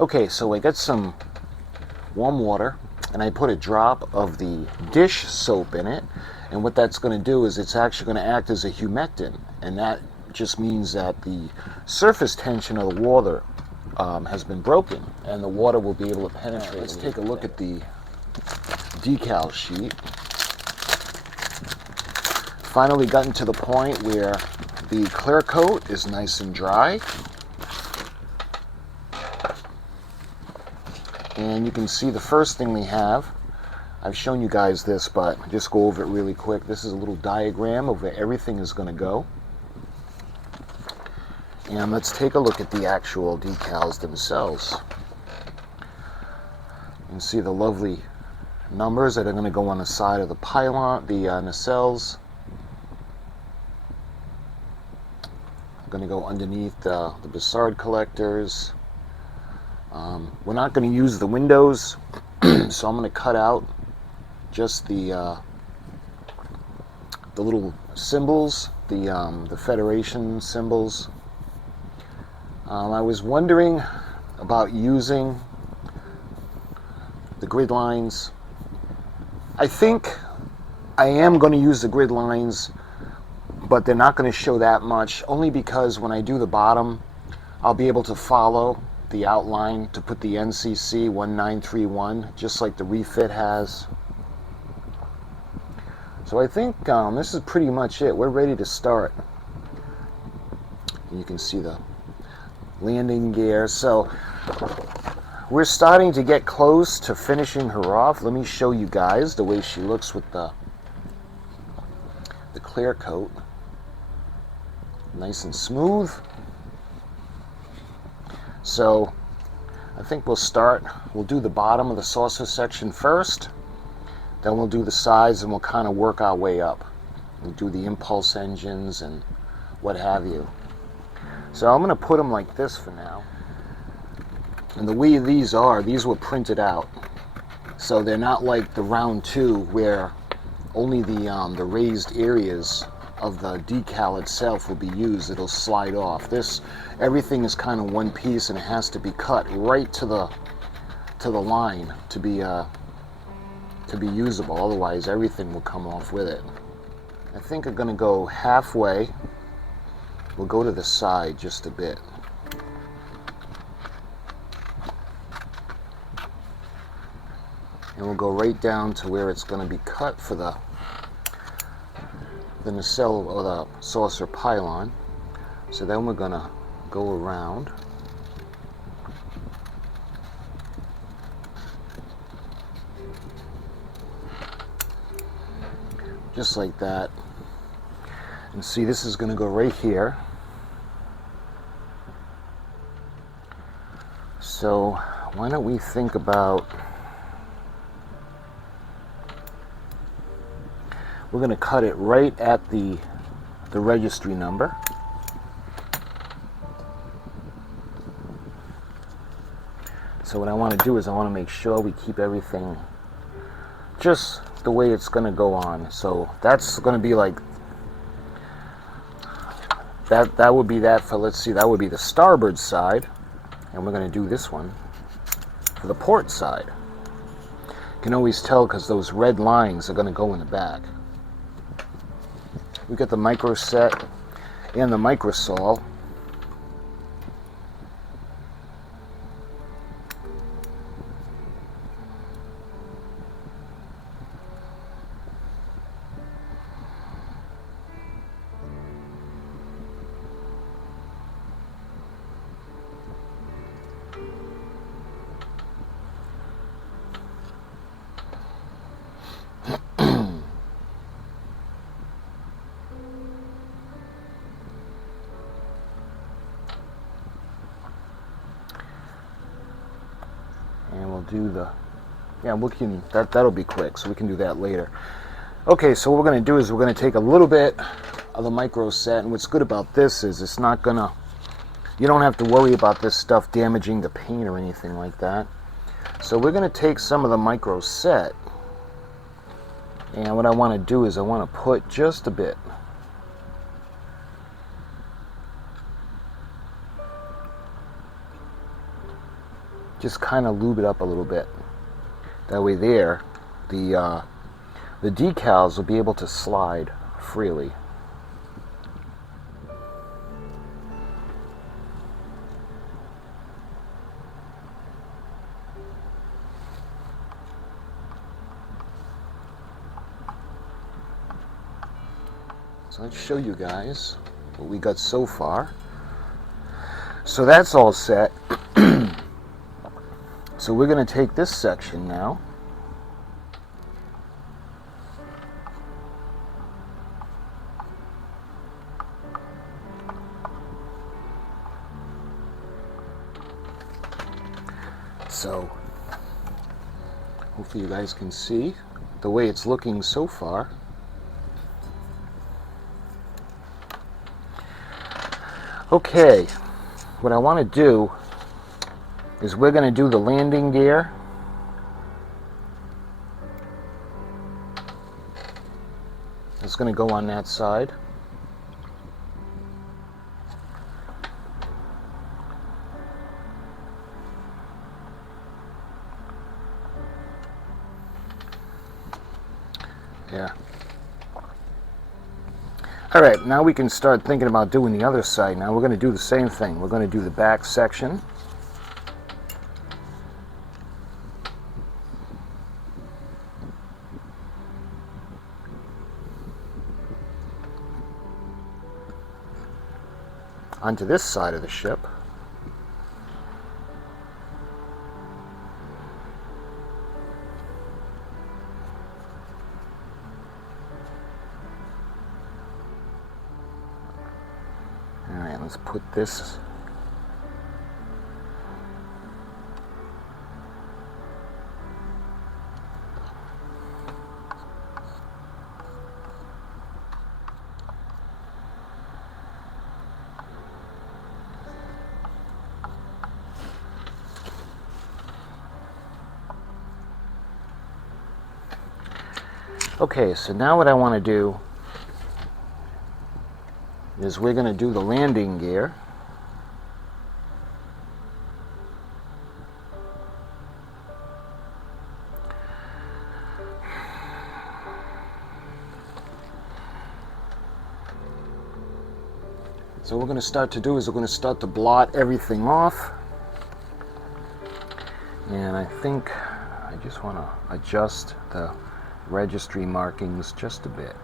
Okay, so I got some warm water and I put a drop of the dish soap in it, and what that's going to do is it's actually going to act as a humectant, and that just means that the surface tension of the water has been broken and the water will be able to penetrate. Let's take a look at the decal sheet. Finally gotten to the point where the clear coat is nice and dry. And you can see the first thing we have, I've shown you guys this, but just go over it really quick. This is a little diagram of where everything is going to go. And let's take a look at the actual decals themselves. You can see the lovely numbers that are going to go on the side of the pylon, the nacelles. Going to go underneath the Bussard collectors. We're not going to use the windows, so I'm going to cut out just the little symbols, the Federation symbols. I was wondering about using the grid lines. I think I am going to use the grid lines, but they're not going to show that much, only because when I do the bottom, I'll be able to follow the outline to put the NCC-1934, just like the refit has. So I think this is pretty much it. We're ready to start. You can see the landing gear. So we're starting to get close to finishing her off. Let me show you guys the way she looks with the clear coat. Nice and smooth. So I think we'll start. We'll do the bottom of the saucer section first, then we'll do the sides, and we'll kind of work our way up. We'll do the impulse engines and what have you. So I'm going to put them like this for now. And the way these were printed out. So they're not like the round 2 where only the raised areas of the decal itself will be used. It'll slide off. Everything is kind of one piece, and it has to be cut right to the line to be usable. Otherwise, everything will come off with it. I think I'm going to go halfway. We'll go to the side just a bit. And we'll go right down to where it's going to be cut for the nacelle or the saucer pylon. So then we're going to go around. Just like that. And see, this is going to go right here. So why don't we think about, we're going to cut it right at the registry number. So what I want to do is I want to make sure we keep everything just the way it's going to go on. So that's going to be like that would be that for, let's see, that would be the starboard side, and we're going to do this one for the port side. You can always tell because those red lines are going to go in the back. We got the micro set and the microsol. Do the, yeah, that'll be quick, so we can do that later. Okay, so what we're going to do is we're going to take a little bit of the micro set, and what's good about this is it's not gonna, you don't have to worry about this stuff damaging the paint or anything like that. So we're going to take some of the micro set, and what I want to do is I want to put just a bit. just kind of lube it up a little bit. That way there, the decals will be able to slide freely. So let's show you guys what we got so far. So that's all set. So we're going to take this section now. So hopefully you guys can see the way it's looking so far. Okay, what I want to do is we're going to do the landing gear. It's going to go on that side. Yeah. All right, now we can start thinking about doing the other side. Now we're going to do the same thing. We're going to do the back section. Onto this side of the ship. Alright, let's put this . Okay, so now what I want to do is we're going to do the landing gear. So what we're going to start to do is we're going to start to blot everything off. And I think I just want to adjust the registry markings just a bit.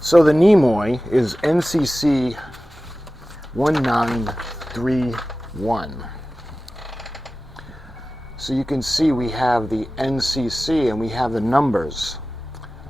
So the Nimoy is NCC-1934. So you can see we have the NCC and we have the numbers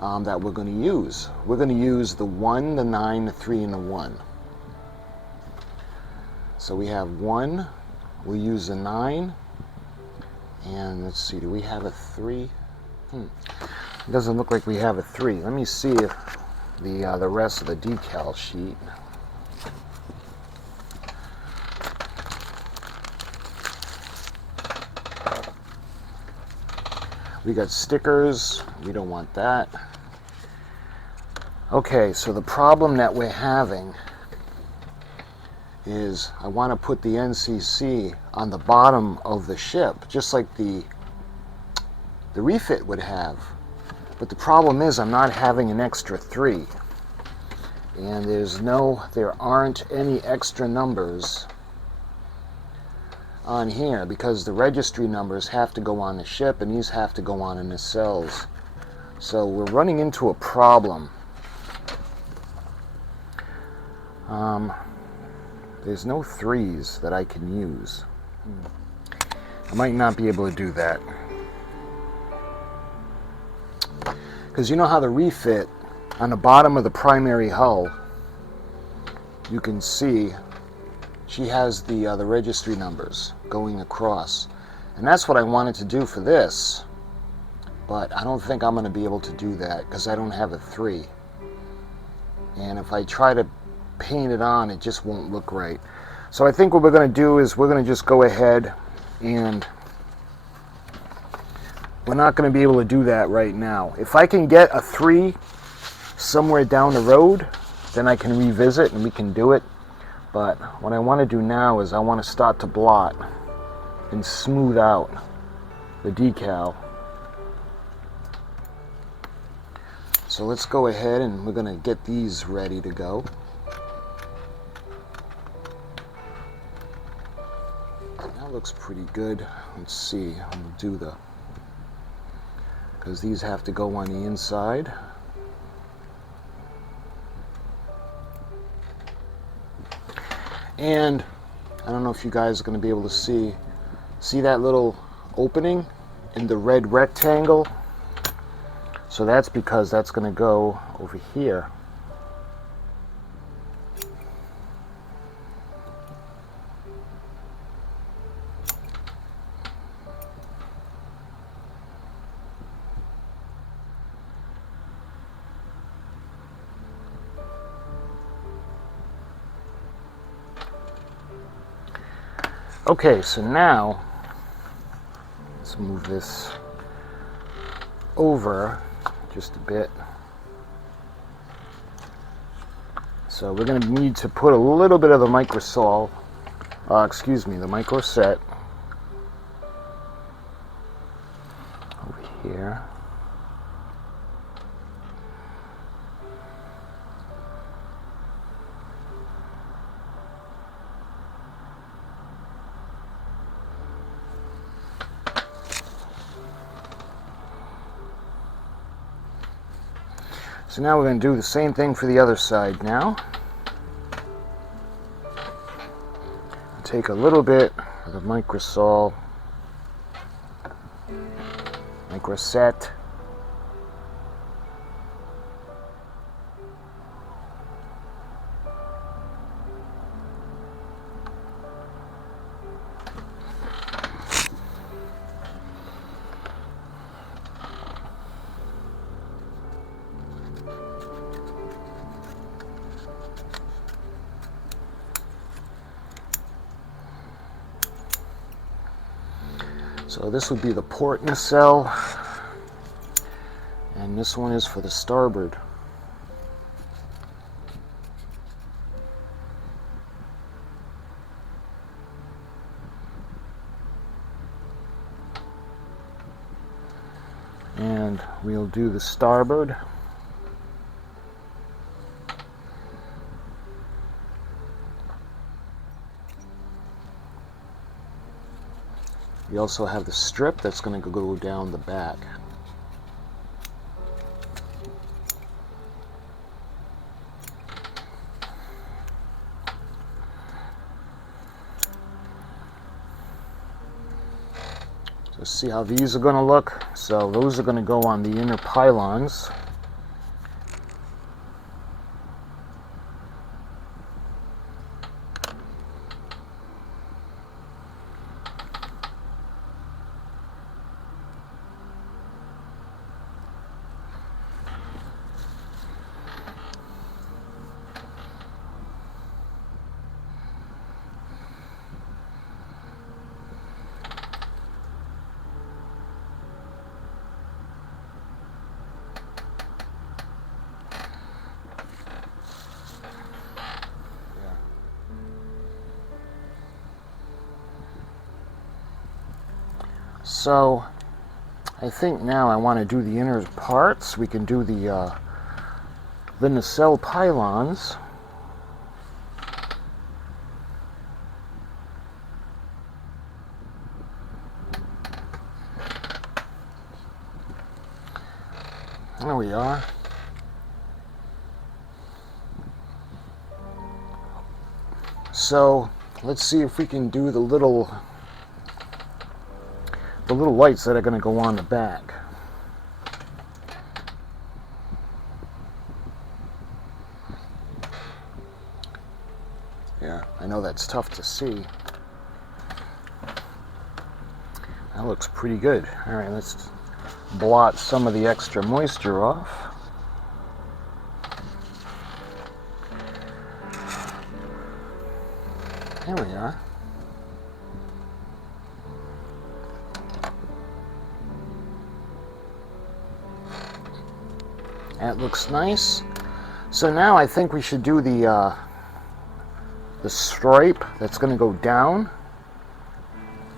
that we're going to use. We're going to use the 1, the 9, the 3, and the 1. So we have 1, we'll use the 9, and let's see, do we have a 3? It doesn't look like we have a 3. Let me see if the rest of the decal sheet. We got stickers. We don't want that. Okay, so the problem that we're having is I want to put the NCC on the bottom of the ship, just like the refit would have. But the problem is I'm not having an extra 3. And there aren't any extra numbers on here because the registry numbers have to go on the ship and these have to go on in the nacelles. So we're running into a problem. There's no 3s that I can use. I might not be able to do that. Because you know how the refit on the bottom of the primary hull, you can see she has the registry numbers going across. And that's what I wanted to do for this. But I don't think I'm going to be able to do that because I don't have a 3. And if I try to paint it on, it just won't look right. So I think what we're going to do is we're going to just go ahead and we're not going to be able to do that right now. If I can get a 3 somewhere down the road, then I can revisit and we can do it. But what I want to do now is I want to start to blot and smooth out the decal. So let's go ahead and we're going to get these ready to go. That looks pretty good. Let's see, I'm going to do the, because these have to go on the inside. And I don't know if you guys are going to be able to see that little opening in the red rectangle. So that's because that's going to go over here. Okay, so now let's move this over just a bit. So we're going to need to put a little bit of the microsol, the microset over here. So now we're going to do the same thing for the other side now. Take a little bit of the microset. So this would be the port nacelle, and this one is for the starboard. And we'll do the starboard. We also have the strip that's going to go down the back. So see how these are going to look. So those are going to go on the inner pylons. So I think now I want to do the inner parts. We can do the nacelle pylons. There we are. So let's see if we can do the little lights that are going to go on the back. Yeah, I know that's tough to see. That looks pretty good. All right, let's blot some of the extra moisture off. There we are. That looks nice. So now I think we should do the stripe that's going to go down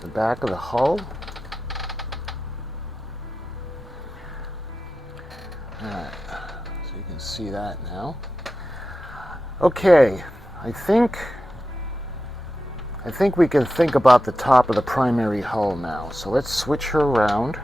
the back of the hull. Alright, so you can see that now. Okay, I think we can think about the top of the primary hull now. So let's switch her around.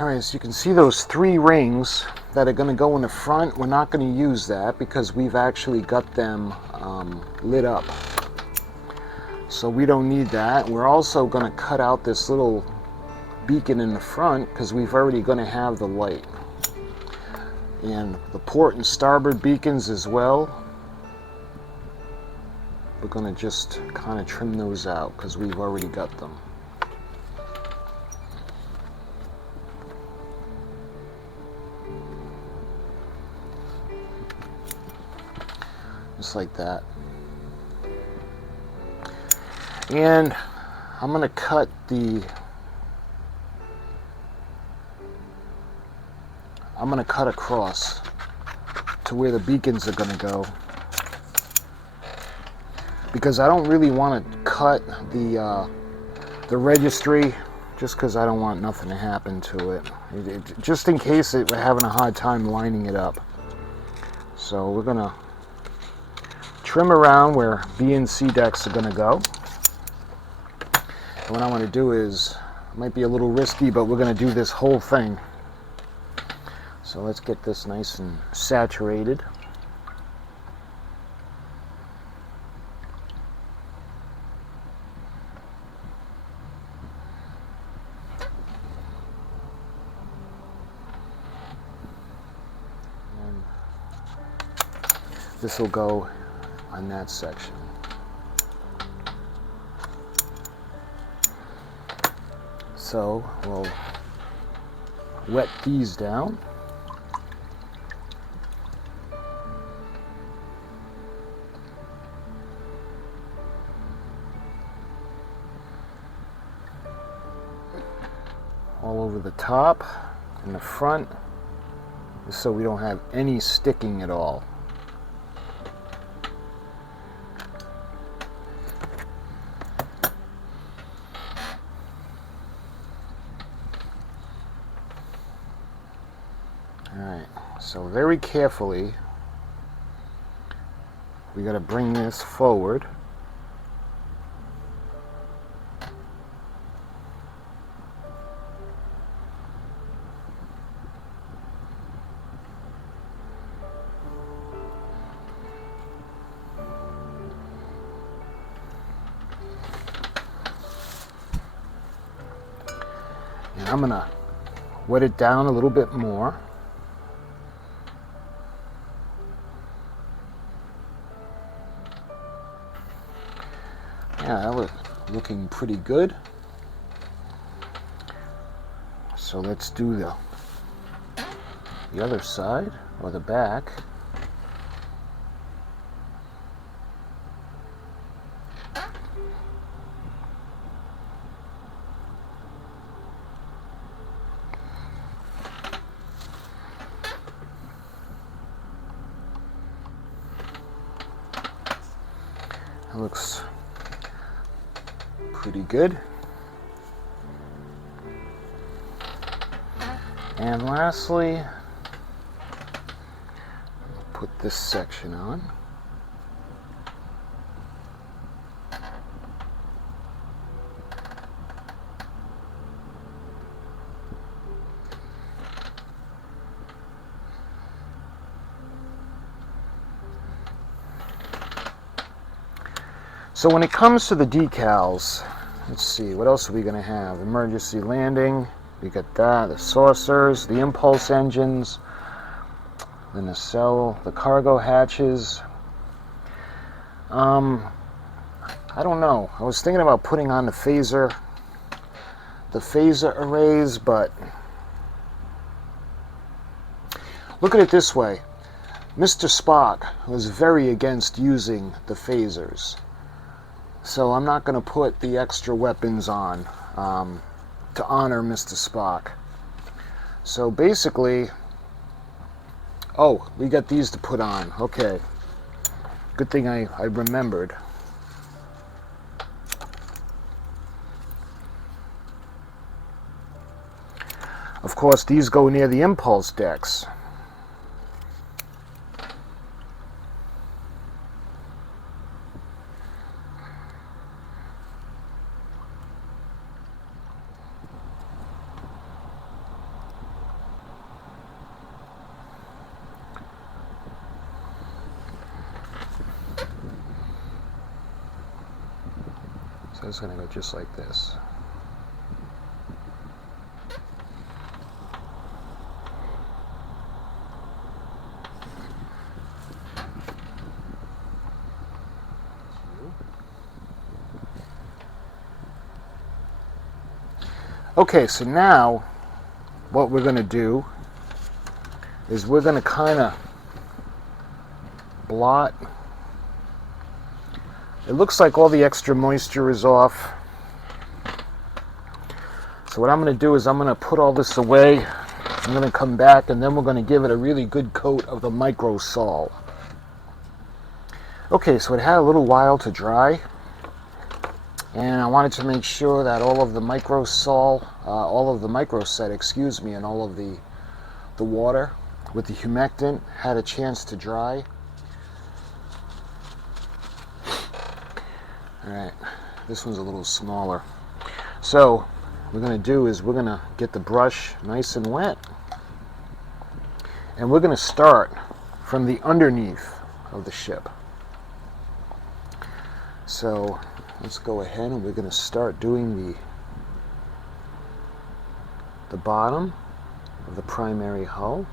Alright, so you can see those 3 rings that are going to go in the front. We're not going to use that because we've actually got them lit up. So we don't need that. We're also going to cut out this little beacon in the front because we've already going to have the light. And the port and starboard beacons as well. We're going to just kind of trim those out because we've already got them. Just like that. And I'm going to cut across to where the beacons are going to go, because I don't really want to cut the registry, just because I don't want nothing to happen to it, just in case we're having a hard time lining it up. So we're going to trim around where B and C decks are going to go. And what I want to do is, it might be a little risky, but we're going to do this whole thing. So let's get this nice and saturated. And this will go on that section. So we'll wet these down. All over the top and the front, just so we don't have any sticking at all. Alright, so very carefully we got to bring this forward. And I'm going to wet it down a little bit more. Yeah, that was looking pretty good. So let's do the other side, or the back. That looks pretty good. And lastly, put this section on. So when it comes to the decals, let's see, what else are we going to have? Emergency landing, we got that, the saucers, the impulse engines, the nacelle, the cargo hatches. I don't know. I was thinking about putting on the phaser arrays, but look at it this way. Mr. Spock was very against using the phasers. So I'm not going to put the extra weapons on to honor Mr. Spock. So basically, oh, we got these to put on. Okay. Good thing I remembered. Of course, these go near the impulse decks. So it's going to go just like this. Okay, so now what we're going to do is we're going to kind of blot. It looks like all the extra moisture is off. So what I'm going to do is I'm going to put all this away. I'm going to come back and then we're going to give it a really good coat of the Microsol. Okay, so it had a little while to dry. And I wanted to make sure that all of the Microset, and all of the water with the humectant had a chance to dry. Alright, this one's a little smaller. So what we're going to do is we're going to get the brush nice and wet. And we're going to start from the underneath of the ship. So let's go ahead and we're going to start doing the bottom of the primary hull.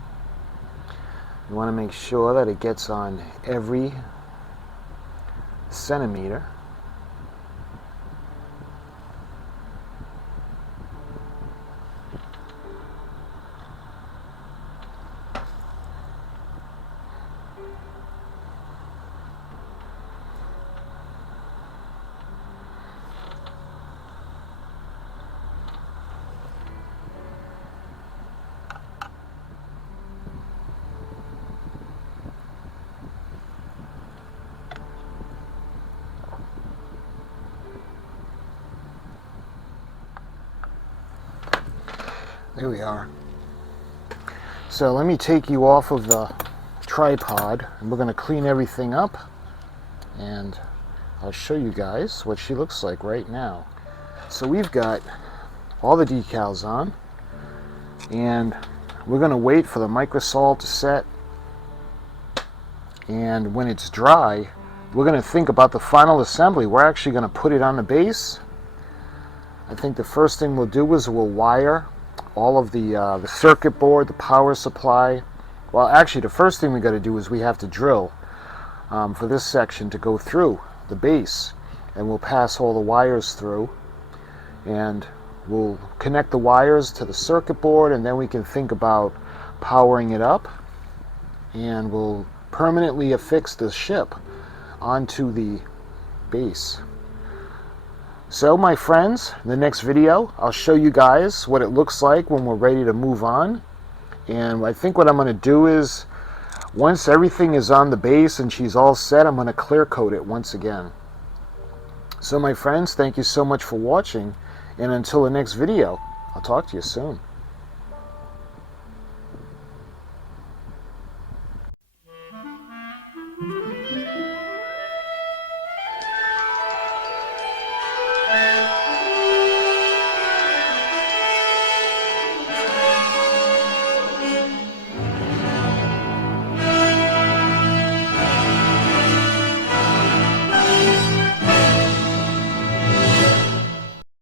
You want to make sure that it gets on every centimeter. There we are. So let me take you off of the tripod and we're going to clean everything up and I'll show you guys what she looks like right now. So we've got all the decals on and we're going to wait for the Microsol to set, and when it's dry we're going to think about the final assembly. We're actually going to put it on the base. I think the first thing we'll do is we'll wire all of the circuit board, the power supply. Well, actually the first thing we got to do is we have to drill for this section to go through the base, and we'll pass all the wires through and we'll connect the wires to the circuit board, and then we can think about powering it up, and we'll permanently affix the ship onto the base. So my friends, in the next video I'll show you guys what it looks like when we're ready to move on. And I think what I'm going to do is, once everything is on the base and she's all set, I'm going to clear coat it once again. So my friends, thank you so much for watching, and until the next video, I'll talk to you soon.